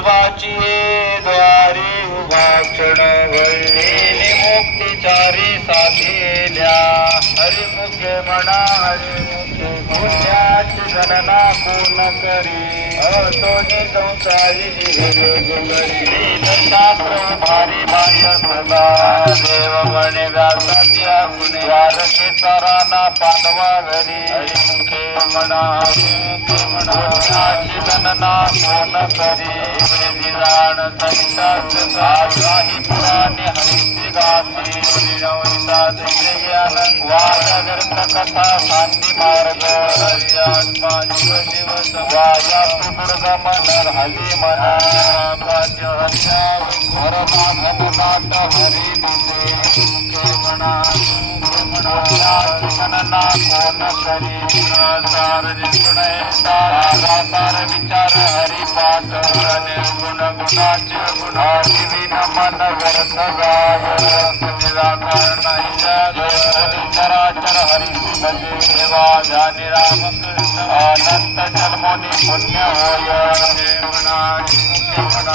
देवाची द्वारी उभा क्षण वळलेले मुक्तिचारी साधेल्या हरिमुखे म्हणा हरिमुखे पुण्याची गणना कोण करी असोनी संसारी शास्त्र भारी भारी सदा देव म्हणे व्यासाच्या गुणे वारकेचा राणा पांडवा घरी हरिमुखे म्हणा हरिमुखे म्हणा पुण्याची गणना कोण करी जाण संताच काही पुराणे हरिची गाती वादग्रस्त कथा शांती मार्ग हरिआत्मा शिव शिव वाया दुर्गमन हरी मना हरनाथ हरी म्हणा गणना कोण करी सार विचार हरिपाठ निर्गुण गुणाचे गुणाची विन मन व्यर्थ गाय निराकरण चराचर हरी भजे देवा ध्यानी रामकृष्ण अनंत जन्मोनी पुण्य होय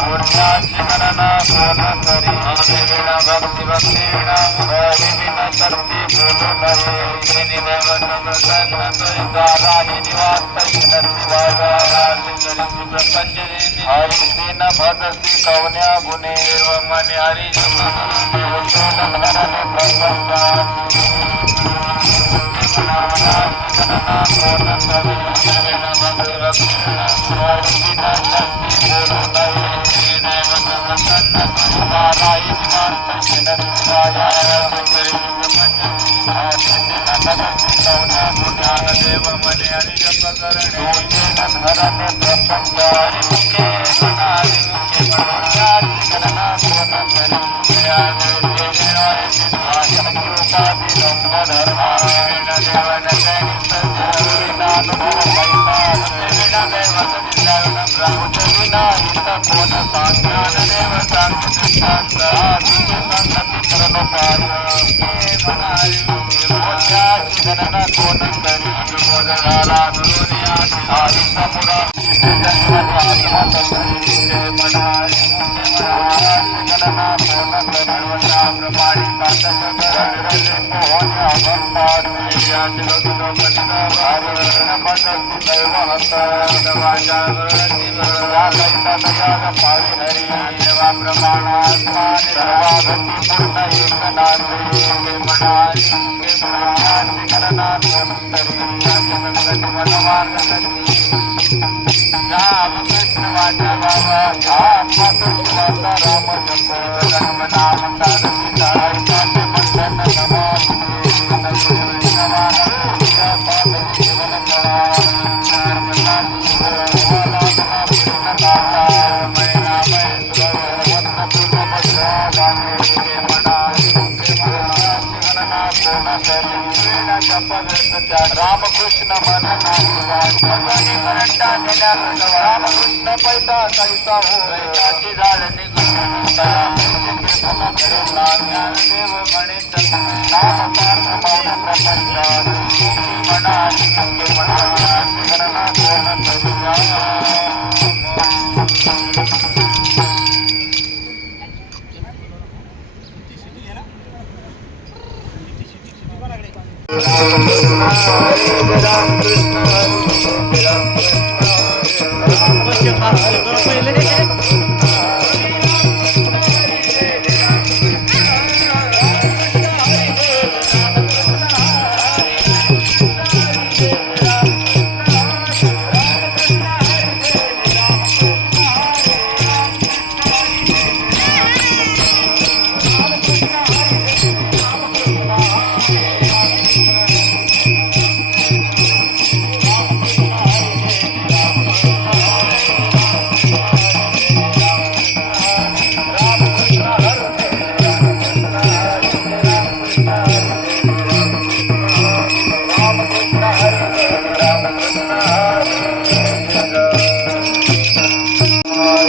पुण्याची गणना कोण करी विण भक्ती भक्ती विण हरी विन करती बोलू नये निवास हरिश्री न भगती कवन्या गुणे मने हरि देव मने हरि जप करणे धरणे प्रपंच हरिमुखे गणना कोण करी गणना कोण करी रामकृष्ण मन रामकृष्ण पैसा कैसा हो कैसाची झाड देव म्हणे नाम पार्थ मौन प्रपंच म्हणा गणना कोण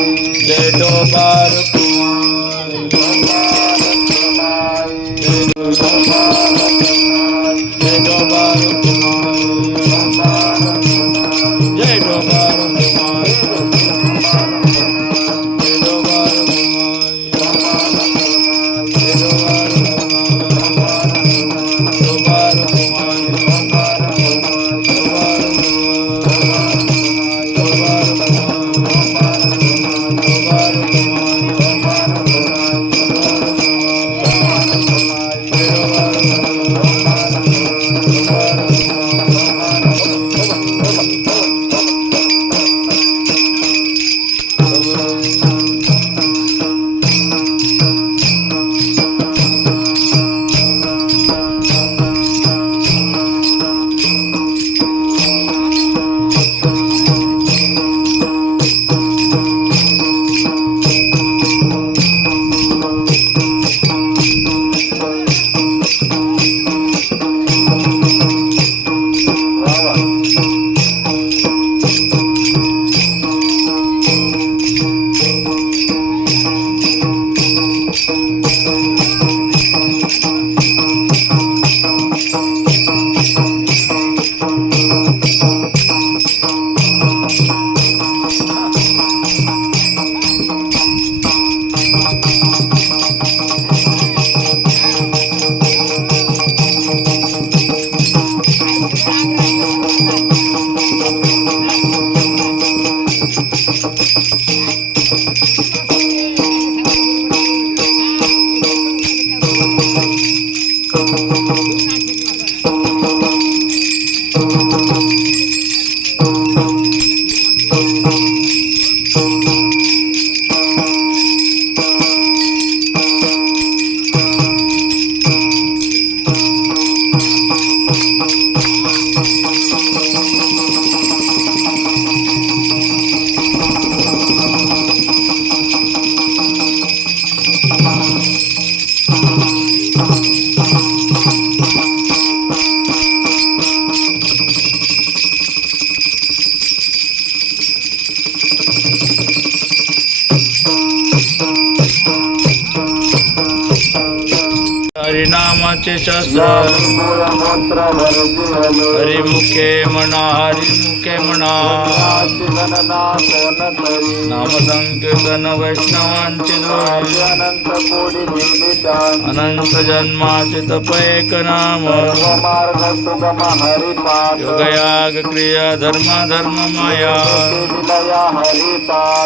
जय डोबा रुक्माई जय डोबा रुक्माई जय डोबा रुक्माई हरिनामाचे शास्त्र हरिमुखे म्हणा हरिमुखे म्हणा नाम संकीर्तन वैष्णवांचे अनंत जन्माचे तप एक नाम योगयाग क्रिया धर्म धर्म माया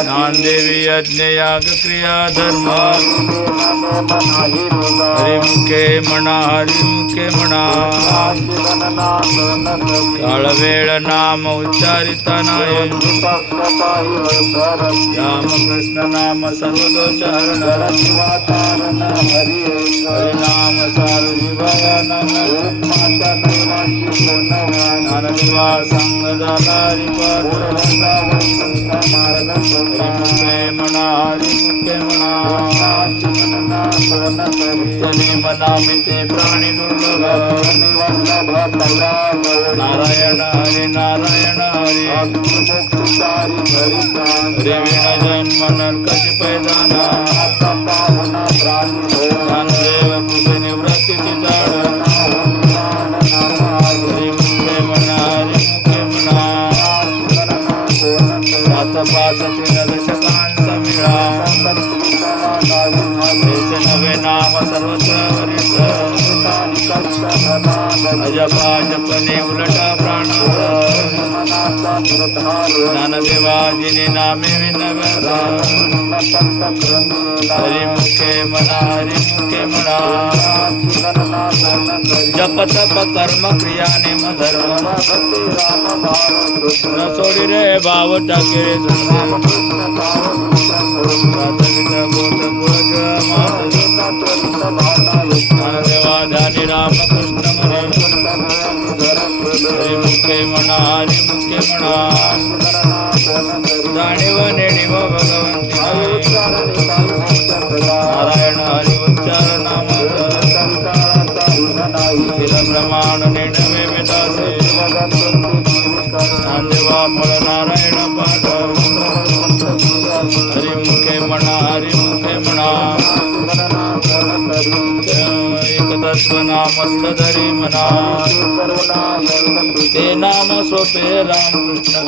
ज्ञानदेवी यज्ञ याग क्रिया धर्म हरिमुखे म्हणा हरिमुखे म्हणा काळ वेळ नाम उच्चारिता नाही रामकृष्ण नाम सर्वदोषहरण हरिनाम सारजीवाया नम ज्ञानदेवा संग झाला हरिमुखे म्हणा हरिमुखे म्हणा मना मिते प्राणी दुर्लभ नारायण हरि नारायण हरि हरि विण जन्म नरकाची पैदाना ज्ञानदेव कृषी निवृत्तीची झाड हरिमुखे म्हणा हरिमुखे म्हणा पाच पाच तीन दशकांचा मिळा नवे नाम सर्वत्र हरित अजपा जपने उलटा प्राण ज्ञानदेवाजिने नामे विनव्यात हरिमुखे म्हणा हरिमुखे म्हणा जप तप कर्म क्रिया नेम धर्म सोडी रे भाव टाके रे ज्ञानदेवा ध्यानी रामकृष्ण म्हणे हरिमुखे म्हणा हरिमुखे म्हणा जाणीव नेणीव भगवंती नारायण हरि उच्चार नाम प्रमाण नेणवे वेदासे ज्ञानदेवा फळ नारायण पाठ हरि मुखे म्हणा हरी मुखे म्हणा एक तत्व नाम धरी म्हणा ते नाम सोपे रामकृष्ण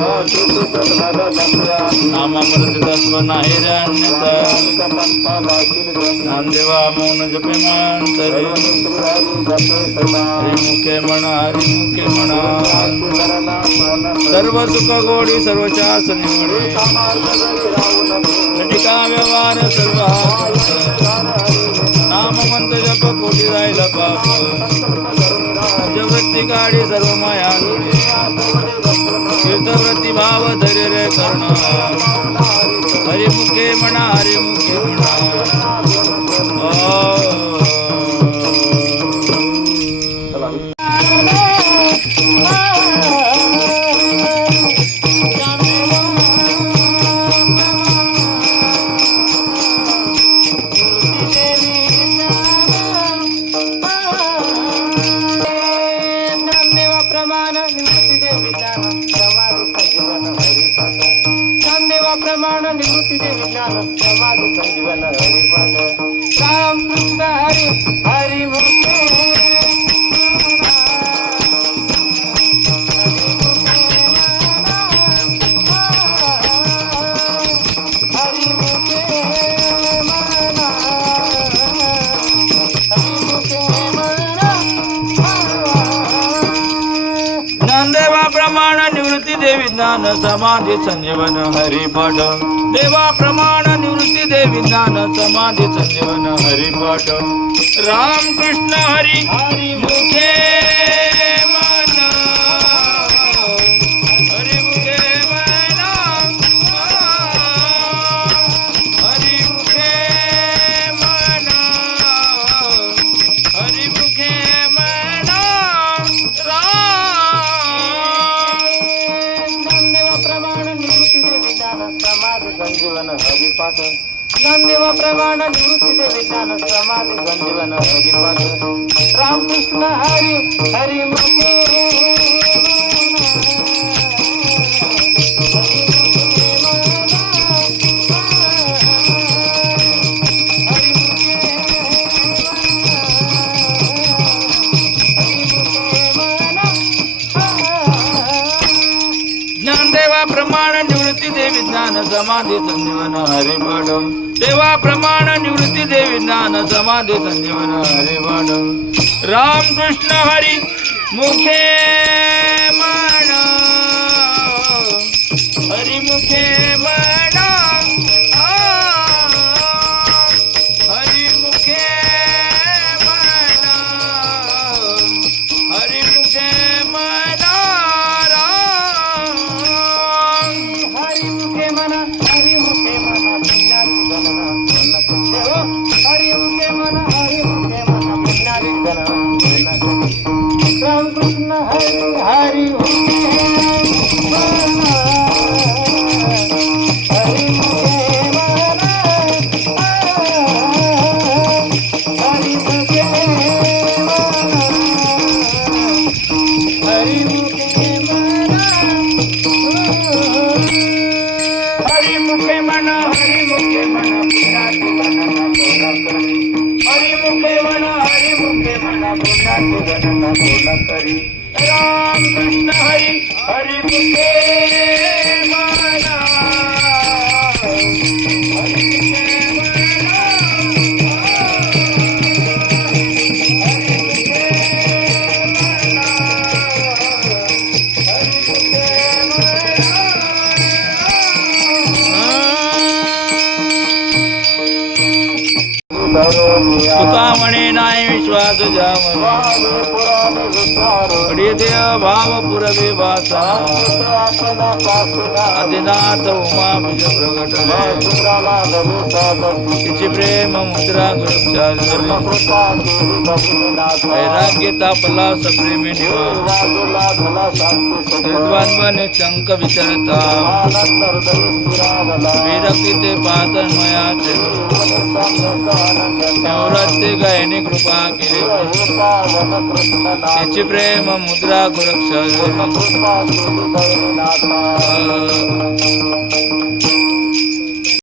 नामामृत तत्व नाही रे अन्यथा नामदेवा मौन जपे मंतरी हरी मुखे म्हणा हरी मुखे म्हणा सर्व सुख गोडी सर्वच्या निवडी लटिका व्यवहार सर्व नाम मंत्र जप कोटी राहिला पाप जगती गाडी सर्व माया तीर्थव्रती भाव धैर्य रे कर्ण हरी मुखे म्हणा हरी मुखे म्हणा प्रमाण निवृत्ती दे विज्ञान समाधि संजीवन हरिपाठ राम कृष्ण हरि हरि मुखे ज्ञानदेवा प्रमाण निवृत्ती देवी ज्ञान समाधी संजीवन हरिपाठ देवा प्रमाण निवृत्ती देवी ज्ञान समाधी संजीवन हरिपाठ राम कृष्ण हरी हरि मुखे म्हणा हरि मुखे म्हणा हरि मुखे म्हणा हरि मुखे म्हणा संजीवन हरिपाठ ज्ञानदेवा प्रमाण निवृत्ती दे विज्ञान समाधि संजीवन हरिपाठ रामकृष्ण हरि हरि मुखे ज्ञानदेवा प्रमाण निवृत्ती देवी ज्ञान समाधी संजीवन हरिपाठ देवा प्रमाण निवृत्ती देवी ज्ञान समाधी संजीवन हरिपाठ राम कृष्ण हरी मुखे म्हणा हरी मुखे म्हणा हरी मुखे म्हणा हरी मुखे म्हणा हरि मुखे मना हरि मुखे मना पुण्याची गणना हरि मुखे मना पुण्याची गणना रामकृष्ण हरि हरि मुखे मना हरि मुखे मना हरि मुखे मना हरि मुखे मना हरी मुखे म्हणा हरी मुखे म्हणा पुण्याची गणना पूर्ण करी हरी मुखे म्हणा पुण्याची गणना पूर्ण करी राम कृष्ण हरी हरी मुखे म्हणा हरी मुखे म्हणा हरी मुखे म्हणा हरी मुखे तुका म्हणे नाही विश्वास ज्यामध्ये देव भाव पुरवे वासा आदिनाथ उमा बीज प्रगटले तिची प्रेम मुद्रा वैराग्य तापला सप्रेमी निर्द्वान बने चंक विचरता विरक्ती ते पातन्मयाचे नवरात्री गायने कृपा केली त्याची प्रेम मुद्रा गुरक्षा